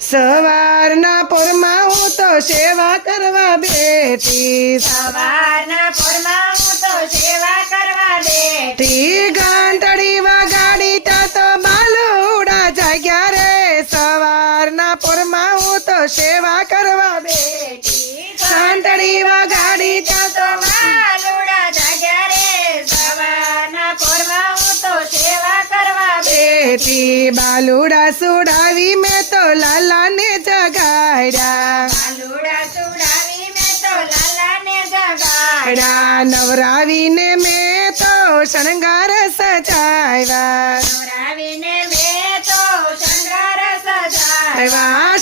સવારના પોરમાં હું તો સેવા કરવા બેઠી સવારના પોરમાં હું તો સેવા કરવા બેઠી ઘંટડી વગાડી તા તો બાલુડા જાગ્યા રે સવારના પોરમાં હું તો સેવા કરવા બેઠી ઘંટડી વગાડી તા તો બાલુડા જાગ્યા રે સવારના પોરમાં હું તો સેવા કરવા બેઠી બાલુડા સુડાવી મેં તો લાલાને જગાડ્યા બાલુડા સુડાવી મેં તો લાલાને જગાડ્યા નવરાવીને મેં તો શણગાર સજાવ્યા નવરાવીને મેં તો શણગાર સજાવ્યા